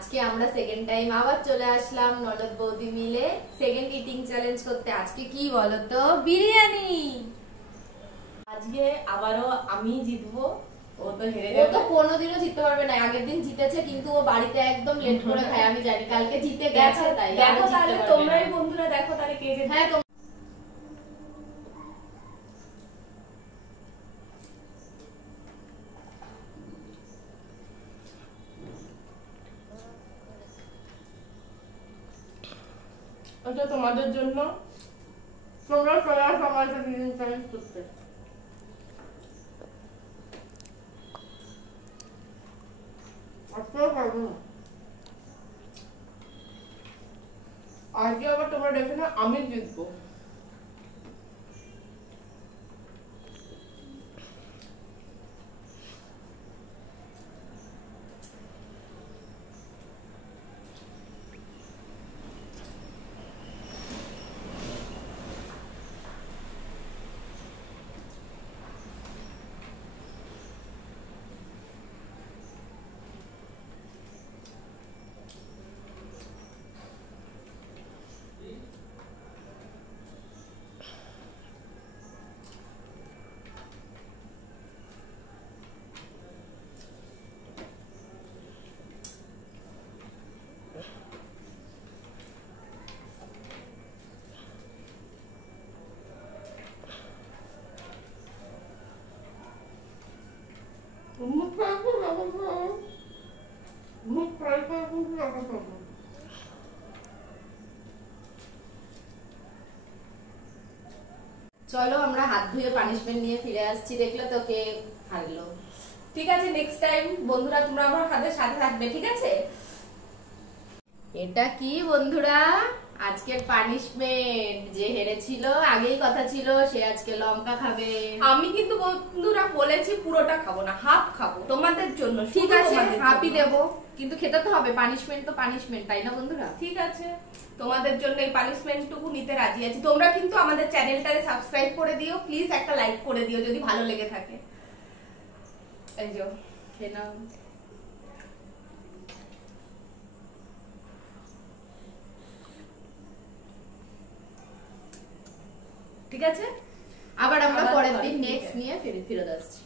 আজকে আমরা second time আবার চলে আসলাম ননদ বৌদি মিলে সেকেন্ড ইটিং চ্যালেঞ্জ করতে। আজকে কি বলতো, বিরিয়ানি। আজকে আবারও আমি জিতবো, ও তো হেরে ও তো কোনোদিনও জিততে পারবে না। আগের দিন জিতেছে কিন্তু ও বাড়িতে একদম লেট করে খায়, আমি জানি। কালকে জিতে গেছে, তাই দেখো তাহলে তোমরাই বন্ধুরা দেখো তাহলে কে জিতবে। হ্যাঁ ওটা তোমাদের জন্য, তোমরা চলে আসো আমার সাথে বিরিয়ানি চ্যালেঞ্জ করতে। আজকে আবার তোমরা দেখে না আমি জিতবো। চলো আমরা হাত ধুয়ে পানিশমেন্ট নিয়ে ফিরে আসছি। দেখলে তো কে হারলো। ঠিক আছে, নেক্সট টাইম বন্ধুরা তোমরা আমার হাতের সাথে থাকবে, ঠিক আছে? এটা কি বন্ধুরা, আজকের পানিশমেন্ট। যে হেরেছিল, আগেই কথা ছিল সে আজকে লঙ্কা খাবে। আমি কিন্তু বন্ধুরা বলেছি পুরোটা খাবো না, হাফ খাবো তোমাদের জন্য। ঠিক আছে, হাফই দেবো, কিন্তু খেতে তো হবে। পানিশমেন্ট তো পানিশমেন্ট, তাই না বন্ধুরা? ঠিক আছে, তোমাদের জন্য এই পানিশমেন্টটুকু নিতে রাজি আছি। তোমরা কিন্তু আমাদের চ্যানেলটাকে সাবস্ক্রাইব করে দিও, প্লিজ একটা লাইক করে দিও যদি ভালো লেগে থাকে। এই যে খেয়ে নাও। ঠিক আছে, আবার আমরা আবার পরের পরে দিন ফিরে নেক্সট নিয়ে ফিরে আসছি।